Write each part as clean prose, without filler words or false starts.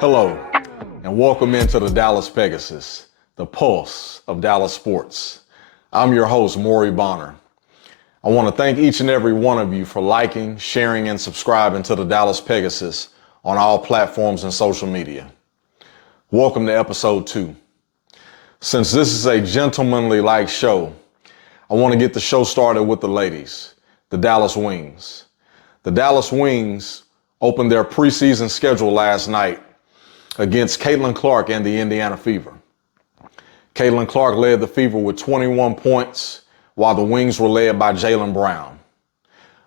Hello, and welcome into the Dallas Pegasus, the pulse of Dallas sports. I'm your host, Maury Bonner. I want to thank each and every one of you for liking, sharing, and subscribing to the Dallas Pegasus on all platforms and social media. Welcome to episode 2. Since this is a gentlemanly-like show, I want to get the show started with the ladies, the Dallas Wings. The Dallas Wings opened their preseason schedule last night against Caitlin Clark and the Indiana Fever. Caitlin Clark led the Fever with 21 points, while the Wings were led by Jaylen Brown.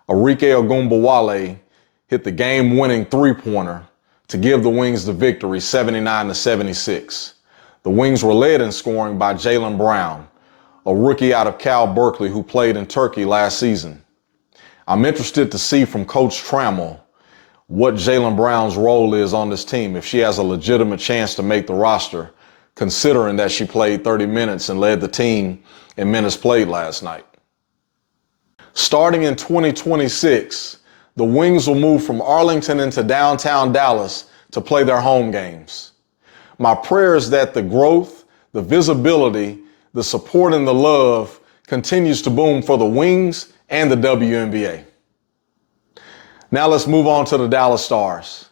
Arike Ogunbowale hit the game-winning three-pointer to give the Wings the victory, 79-76. The Wings were led in scoring by Jaylen Brown, a rookie out of Cal Berkeley who played in Turkey last season. I'm interested to see from Coach Trammell what Jaylen Brown's role is on this team, if she has a legitimate chance to make the roster, considering that she played 30 minutes and led the team in minutes played last night. Starting in 2026, the Wings will move from Arlington into downtown Dallas to play their home games. My prayer is that the growth, the visibility, the support, and the love continues to boom for the Wings and the WNBA. Now let's move on to the Dallas Stars.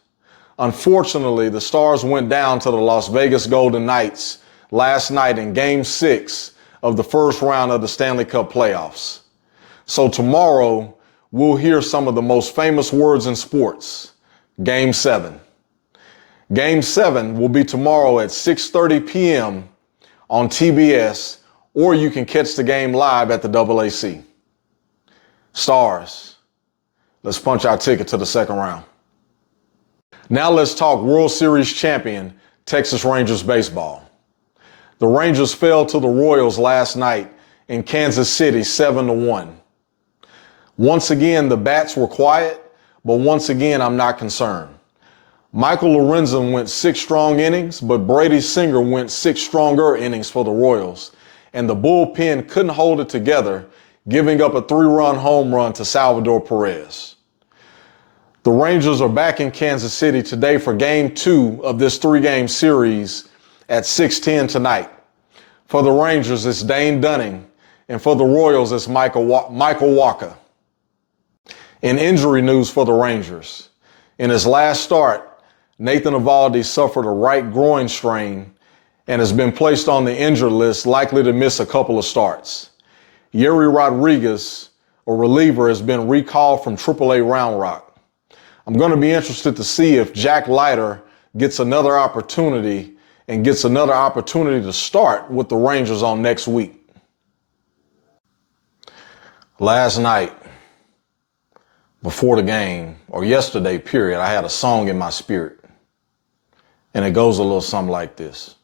Unfortunately, the Stars went down to the Las Vegas Golden Knights last night in Game 6 of the first round of the Stanley Cup playoffs. So tomorrow, we'll hear some of the most famous words in sports. Game 7. Game 7 will be tomorrow at 6:30 p.m. on TBS, or you can catch the game live at the AAC. Stars, let's punch our ticket to the second round. Now let's talk World Series champion Texas Rangers baseball. The Rangers fell to the Royals last night in Kansas City 7-1. Once again, the bats were quiet, but once again, I'm not concerned. Michael Lorenzen went 6 strong innings, but Brady Singer went 6 stronger innings for the Royals, and the bullpen couldn't hold it together, giving up a 3-run home run to Salvador Perez. The Rangers are back in Kansas City today for Game 2 of this 3-game series at 6:10 tonight. For the Rangers, it's Dane Dunning, and for the Royals, it's Michael Wacha. In injury news for the Rangers, in his last start, Nathan Eovaldi suffered a right groin strain and has been placed on the injured list, likely to miss a couple of starts. Yuri Rodriguez, a reliever, has been recalled from AAA Round Rock. I'm going to be interested to see if Jack Leiter gets another opportunity to start with the Rangers on next week. Last night, before the game, or yesterday, period, I had a song in my spirit. And it goes a little something like this.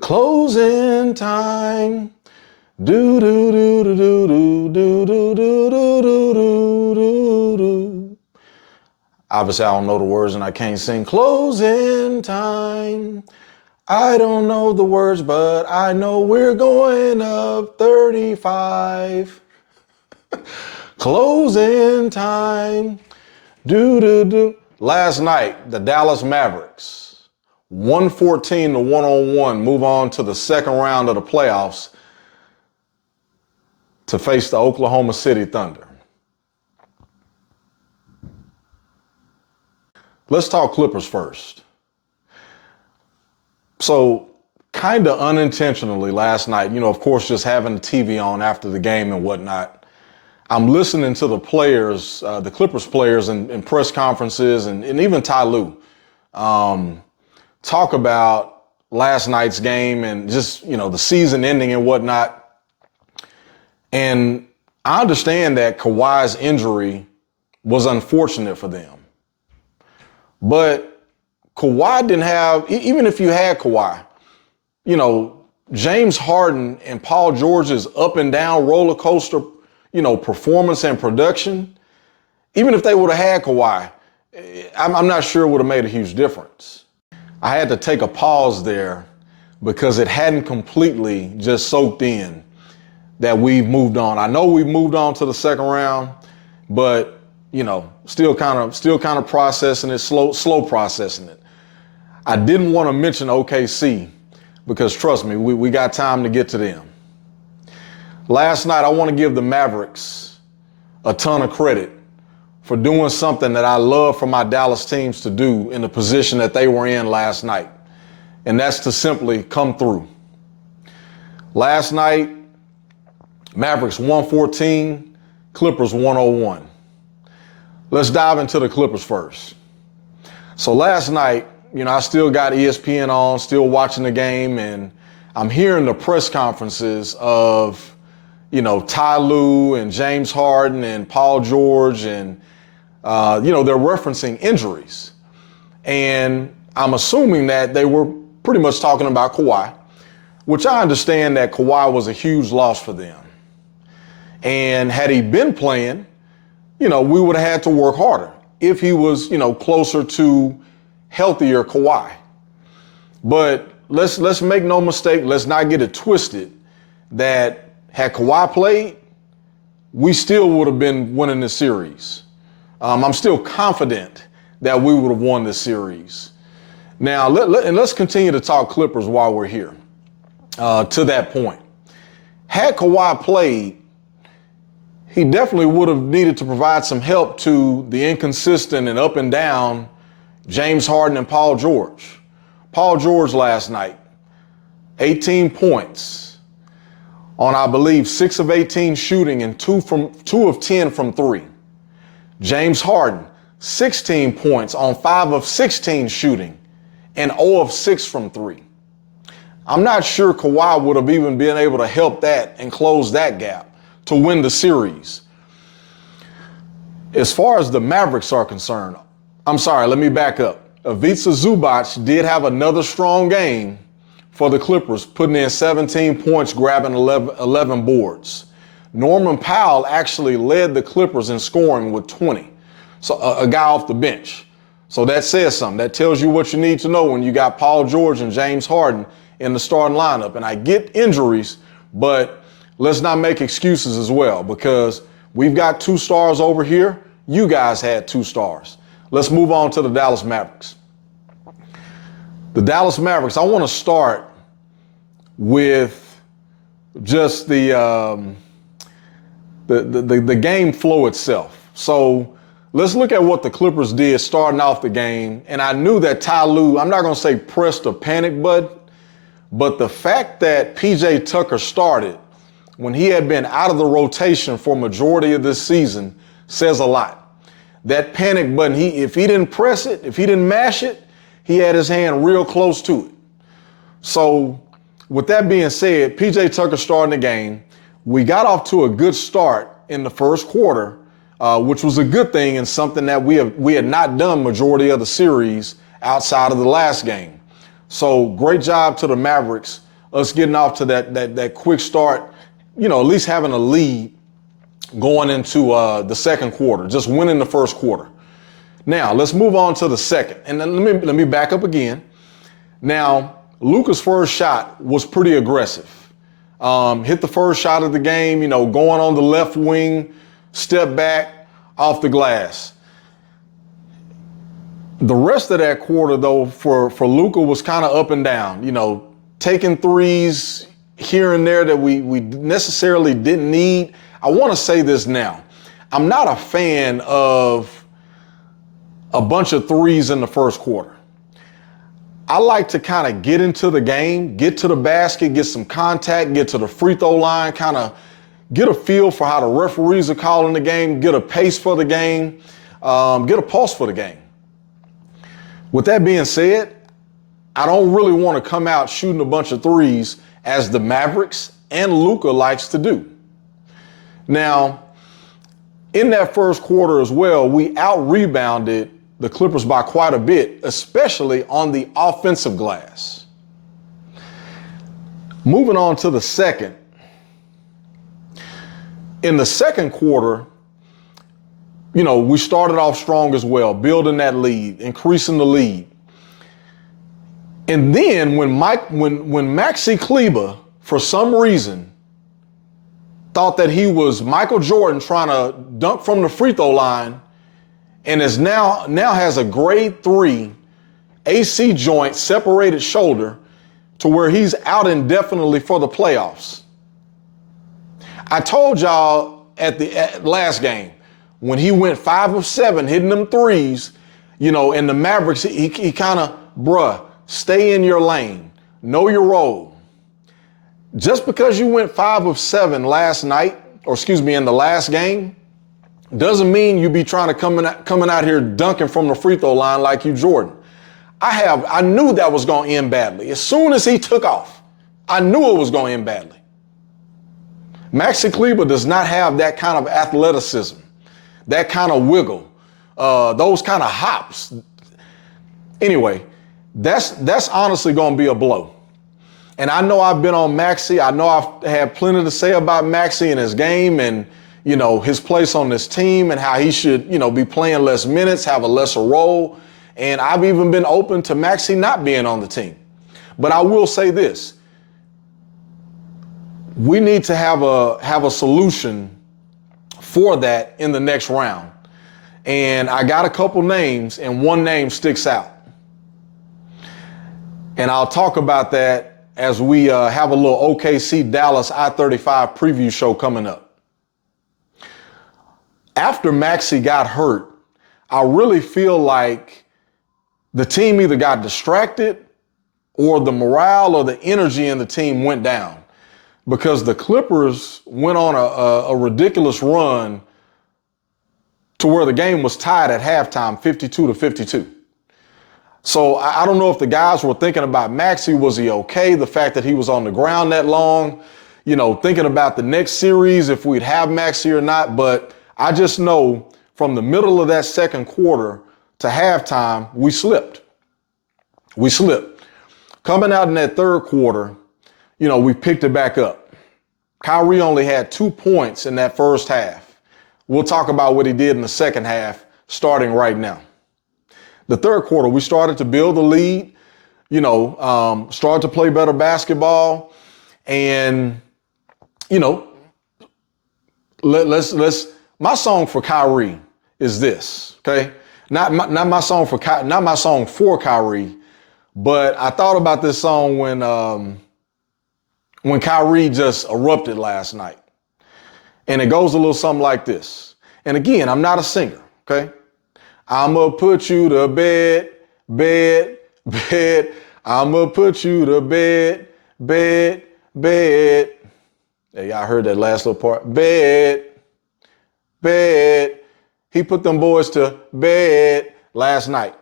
Closing time. Do do do do do do do do do do do do do. Obviously, I don't know the words and I can't sing. Closing time. I don't know the words, but I know we're going up 35. Closing time. Do do do. Last night, the Dallas Mavericks, 114-101, move on to the second round of the playoffs to face the Oklahoma City Thunder. Let's talk Clippers first. So, kind of unintentionally last night, of course, just having the TV on after the game and whatnot, I'm listening to the players, the Clippers players in press conferences and even Ty Lue talk about last night's game and just, the season ending and whatnot. And I understand that Kawhi's injury was unfortunate for them. But Kawhi didn't have, even if you had Kawhi, James Harden and Paul George's up and down roller coaster, performance and production, even if they would have had Kawhi, I'm not sure it would have made a huge difference. I had to take a pause there because it hadn't completely just soaked in that we've moved on. I know we've moved on to the second round, but still kind of processing it, slow processing it. I didn't want to mention OKC because trust me, we got time to get to them. Last night, I want to give the Mavericks a ton of credit for doing something that I love for my Dallas teams to do in the position that they were in last night. And that's to simply come through. Last night, Mavericks 114, Clippers 101. Let's dive into the Clippers first. So last night, I still got ESPN on, still watching the game, and I'm hearing the press conferences of, Ty Lue and James Harden and Paul George, and, they're referencing injuries. And I'm assuming that they were pretty much talking about Kawhi, which I understand that Kawhi was a huge loss for them. And had he been playing, we would have had to work harder if he was, closer to healthier Kawhi. But let's make no mistake, let's not get it twisted that had Kawhi played, we still would have been winning the series. I'm still confident that we would have won this series. Now, let's continue to talk Clippers while we're here. To that point, had Kawhi played, he definitely would have needed to provide some help to the inconsistent and up and down James Harden and Paul George. Paul George last night, 18 points on, I believe, 6 of 18 shooting and 2 of 10 from 3. James Harden, 16 points on 5 of 16 shooting and 0 of 6 from 3. I'm not sure Kawhi would have even been able to help that and close that gap to win the series. As far as the Mavericks are concerned, I'm sorry, let me back up. Ivica Zubac did have another strong game for the Clippers, putting in 17 points, grabbing 11 boards. Norman Powell actually led the Clippers in scoring with 20. So a guy off the bench. So that says something. That tells you what you need to know when you got Paul George and James Harden in the starting lineup. And I get injuries, but let's not make excuses as well, because we've got 2 stars over here. You guys had 2 stars. Let's move on to the Dallas Mavericks. The Dallas Mavericks, I want to start with just the game flow itself. So let's look at what the Clippers did starting off the game. And I knew that Ty Lue, I'm not going to say pressed a panic button, but the fact that PJ Tucker started when he had been out of the rotation for majority of this season says a lot. That panic button, if he didn't press it, if he didn't mash it, he had his hand real close to it. So with that being said, PJ Tucker starting the game. We got off to a good start in the first quarter, which was a good thing and something that we had not done majority of the series outside of the last game. So great job to the Mavericks, us getting off to that quick start, at least having a lead going into the second quarter, just winning the first quarter. Now, let's move on to the second. And then let me back up again. Now, Luka's first shot was pretty aggressive. Hit the first shot of the game, going on the left wing, step back off the glass. The rest of that quarter, though, for Luka was kind of up and down, taking threes here and there that we necessarily didn't need. I want to say this now. I'm not a fan of a bunch of threes in the first quarter. I like to kind of get into the game, get to the basket, get some contact, get to the free throw line, kind of get a feel for how the referees are calling the game, get a pace for the game, get a pulse for the game. With that being said, I don't really want to come out shooting a bunch of threes as the Mavericks and Luka likes to do. Now, in that first quarter as well, we out-rebounded the Clippers by quite a bit, especially on the offensive glass. Moving on to the second. In the second quarter, we started off strong as well, building that lead, increasing the lead. And then when Maxi Kleber, for some reason, thought that he was Michael Jordan trying to dunk from the free throw line, and is now has a grade 3 AC joint, separated shoulder, to where he's out indefinitely for the playoffs. I told y'all at last game, when he went 5 of 7 hitting them threes, you know, in the Mavericks, he kind of, stay in your lane, know your role. Just because you went 5 of 7 last night, in the last game, doesn't mean you be trying to coming out here dunking from the free throw line like you Jordan. I knew that was going to end badly. As soon as he took off, I knew it was going to end badly. Maxi Kleber does not have that kind of athleticism, that kind of wiggle, those kind of hops. Anyway, that's honestly going to be a blow. And I know I've been on Maxi. I know I've had plenty to say about Maxi and his game and, you know, his place on this team and how he should, you know, be playing less minutes, have a lesser role. And I've even been open to Maxi not being on the team. But I will say this. We need to have a solution for that in the next round. And I got a couple names, and one name sticks out. And I'll talk about that as we have a little OKC Dallas I-35 preview show coming up. After Maxi got hurt, I really feel like the team either got distracted or the morale or the energy in the team went down, because the Clippers went on a ridiculous run to where the game was tied at halftime, 52-52. So I don't know if the guys were thinking about Maxi. Was he okay? The fact that he was on the ground that long, you know, thinking about the next series, if we'd have Maxi or not. But I just know from the middle of that second quarter to halftime, we slipped. We slipped. Coming out in that third quarter, you know, we picked it back up. Kyrie only had 2 points in that first half. We'll talk about what he did in the second half starting right now. The third quarter, we started to build the lead, you know, started to play better basketball. And, you know, my song for Kyrie is this, okay? Not my song for Kyrie, but I thought about this song when Kyrie just erupted last night. And it goes a little something like this. And again, I'm not a singer, okay? I'ma put you to bed, bed, bed. I'ma put you to bed, bed, bed. Hey, y'all heard that last little part? Bed, bed. He put them boys to bed last night.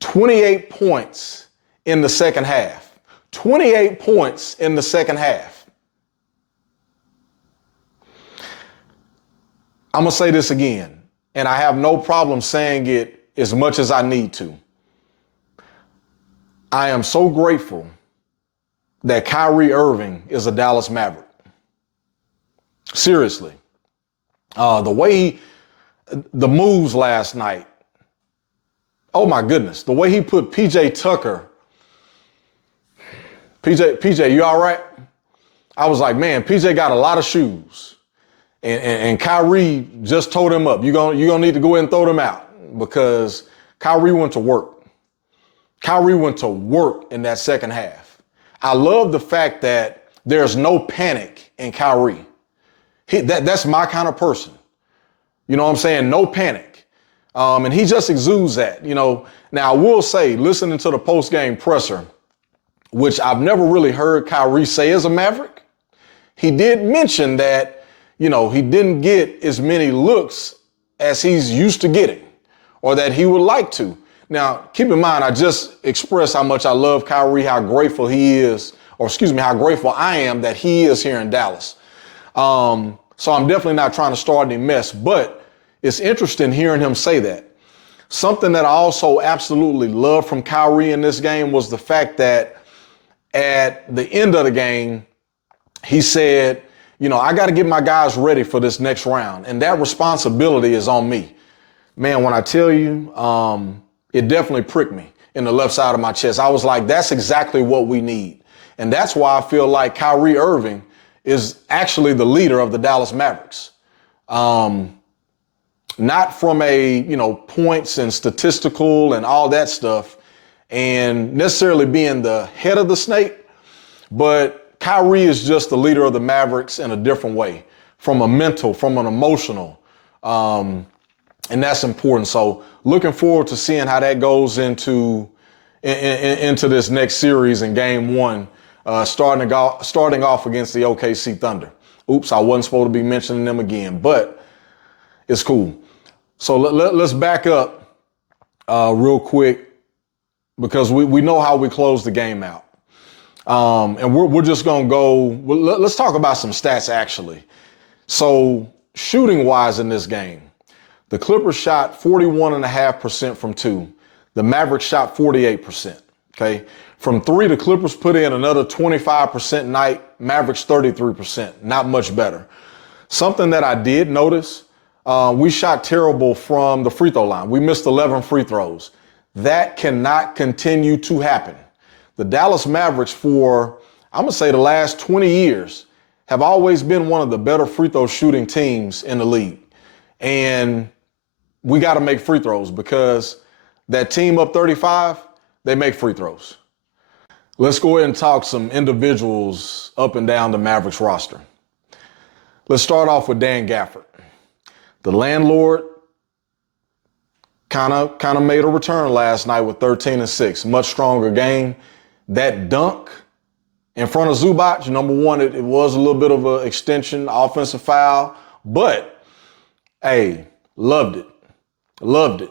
28 points in the second half. 28 points in the second half. I'm going to say this again, and I have no problem saying it as much as I need to. I am so grateful that Kyrie Irving is a Dallas Maverick. Seriously. The moves last night, oh my goodness, the way he put PJ Tucker. PJ, you all right? I was like, man, PJ got a lot of shoes. And Kyrie just told him up. You're gonna need to go ahead and throw them out, because Kyrie went to work. Kyrie went to work in that second half. I love the fact that there's no panic in Kyrie. That's my kind of person. You know what I'm saying? No panic. And he just exudes that, you know. Now, I will say, listening to the post-game presser, which I've never really heard Kyrie say as a Maverick, he did mention that, you know, he didn't get as many looks as he's used to getting, or that he would like to. Now, keep in mind, I just expressed how much I love Kyrie, how grateful he is, how grateful I am that he is here in Dallas. So I'm definitely not trying to start any mess, but it's interesting hearing him say that. Something that I also absolutely love from Kyrie in this game was the fact that at the end of the game, he said, you know, I got to get my guys ready for this next round. And that responsibility is on me. Man, when I tell you, it definitely pricked me. in the left side of my chest. I was like, that's exactly what we need. And that's why I feel like Kyrie Irving is actually the leader of the Dallas Mavericks. Not from a, points and statistical and all that stuff and necessarily being the head of the snake, but Kyrie is just the leader of the Mavericks in a different way, from a mental, from an emotional, and that's important. So looking forward to seeing how that goes into this next series in game one, starting off against the OKC Thunder. Oops, I wasn't supposed to be mentioning them again, but it's cool. So let's back up real quick because we know how we close the game out. And we're just going to go, let's talk about some stats actually. So shooting wise in this game, the Clippers shot 41.5% from two. The Mavericks shot 48%. Okay. From three, the Clippers put in another 25% night, Mavericks 33%, not much better. Something that I did notice, we shot terrible from the free throw line. We missed 11 free throws. That cannot continue to happen. The Dallas Mavericks for, I'm going to say the last 20 years, have always been one of the better free throw shooting teams in the league. And we got to make free throws because that team up 35, they make free throws. Let's go ahead and talk some individuals up and down the Mavericks roster. Let's start off with Dan Gafford. The landlord kind of made a return last night with 13-6, much stronger game. That dunk in front of Zubac, number one, it was a little bit of an extension, offensive foul, but hey, loved it. It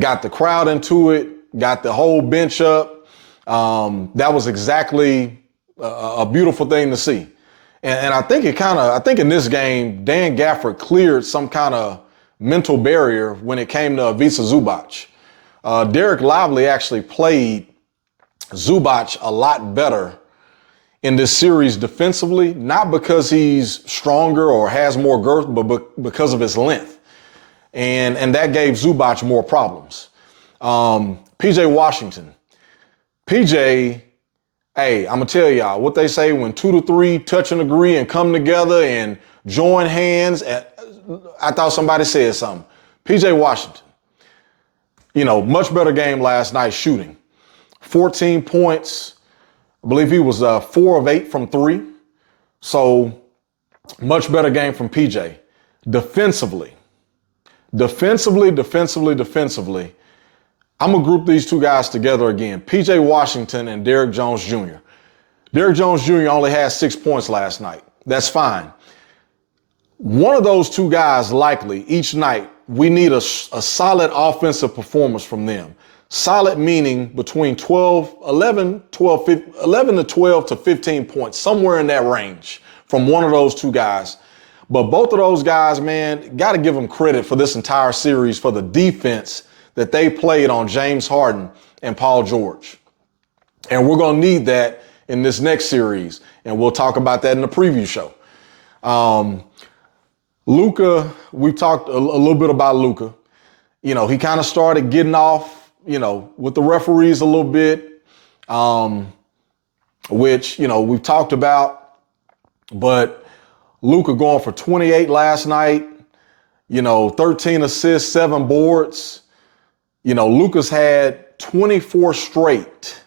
got the crowd into it, got the whole bench up. That was exactly a beautiful thing to see. And I think in this game, Dan Gafford cleared some kind of mental barrier when it came to Ivica Zubac. Derek Lively actually played Zubac a lot better in this series defensively, not because he's stronger or has more girth, but because of his length. And that gave Zubac more problems. PJ Washington. PJ, hey, I'm going to tell y'all what they say when 2 to 3 touch and agree and come together and join hands. I thought somebody said something. PJ Washington, much better game last night shooting. 14 points. I believe he was 4 of 8 from 3. So much better game from PJ. Defensively, I'm going to group these two guys together again. PJ Washington and Derrick Jones Jr. Derrick Jones Jr. only had 6 points last night. That's fine. One of those two guys likely each night, we need a solid offensive performance from them. Solid meaning between 11 to 12 to 15 points, somewhere in that range from one of those two guys. But both of those guys, man, got to give them credit for this entire series for the defense that they played on James Harden and Paul George. And we're going to need that in this next series. And we'll talk about that in the preview show. Luka, we talked a little bit about Luka. He kind of started getting off, with the referees a little bit, which, we've talked about. But Luka going for 28 last night, 13 assists, 7 boards. Luka's had 24 straight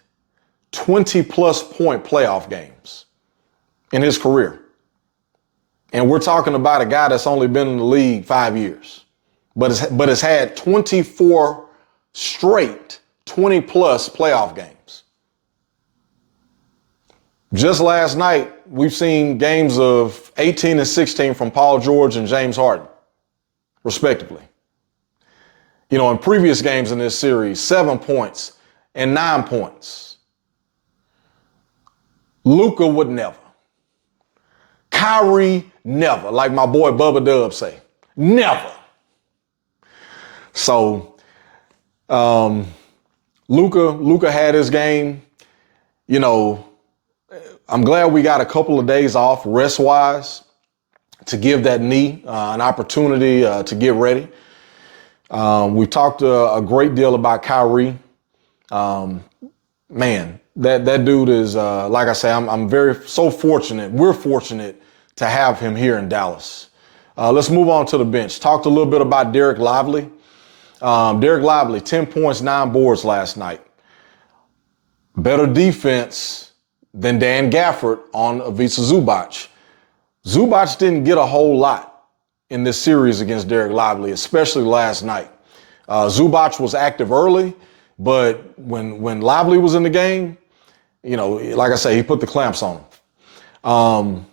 20-plus point playoff games in his career. And we're talking about a guy that's only been in the league 5 years, but has had 24 straight 20-plus playoff games. Just last night, we've seen games of 18 and 16 from Paul George and James Harden, respectively. In previous games in this series, 7 points and 9 points. Luka would never. Kyrie, never. Like my boy Bubba Dub say, never. So, Luka had his game. I'm glad we got a couple of days off rest-wise to give that knee an opportunity to get ready. We talked a great deal about Kyrie. Man, that dude is, like I say, I'm so fortunate. We're fortunate to have him here in Dallas. Let's move on to the bench. Talked a little bit about Derek Lively. Derek Lively, 10 points, 9 boards last night. Better defense than Dan Gafford on Ivica Zubac. Zubac didn't get a whole lot in this series against Derek Lively, especially last night. Zubac was active early, but when Lively was in the game, you know, like I say, he put the clamps on him.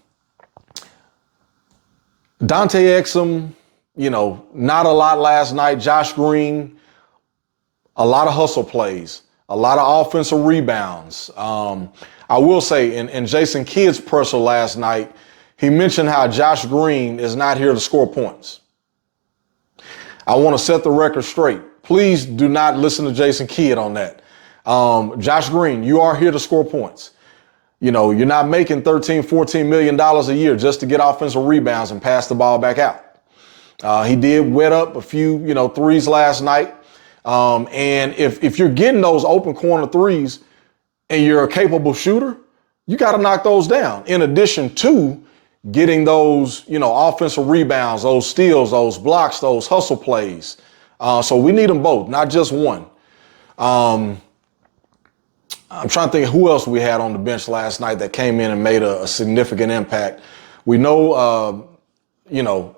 Dante Exum, you know, not a lot last night. Josh Green, a lot of hustle plays, a lot of offensive rebounds. I will say, in Jason Kidd's presser last night, he mentioned how Josh Green is not here to score points. I want to set the record straight. Please do not listen to Jason Kidd on that. Josh Green, you are here to score points. You know, you're not making $13, $14 million a year just to get offensive rebounds and pass the ball back out. He did wet up a few, you know, threes last night. And if you're getting those open corner threes and you're a capable shooter, you got to knock those down. In addition to getting those, you know, offensive rebounds, those steals, those blocks, those hustle plays. So we need them both, not just one. I'm trying to think of who else we had on the bench last night that came in and made a significant impact. We know, you know,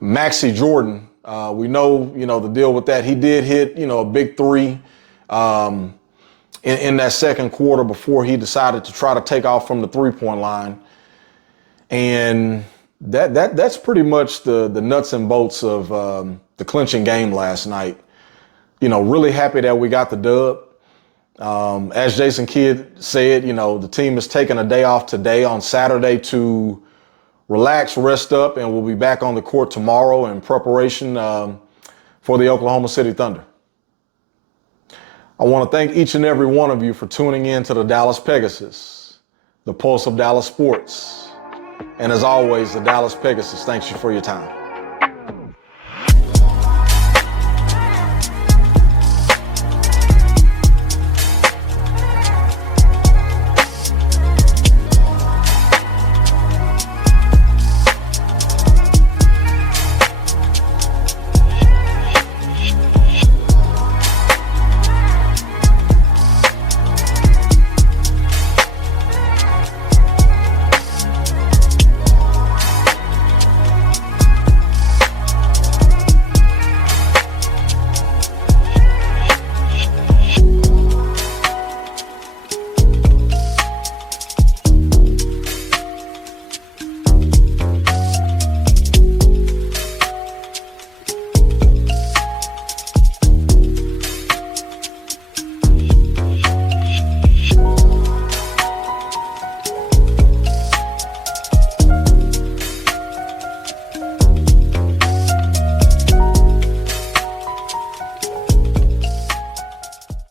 Maxey Jordan. We know, you know, the deal with that. He did hit, you know, a big three in that second quarter before he decided to try to take off from the three-point line. And that's pretty much the nuts and bolts of the clinching game last night. You know, really happy that we got the dub. As Jason Kidd said, you know, the team is taking a day off today on Saturday to relax, rest up, and we'll be back on the court tomorrow in preparation for the Oklahoma City Thunder. I want to thank each and every one of you for tuning in to the Dallas Pegasus, the pulse of Dallas sports. And as always, the Dallas Pegasus thanks you for your time.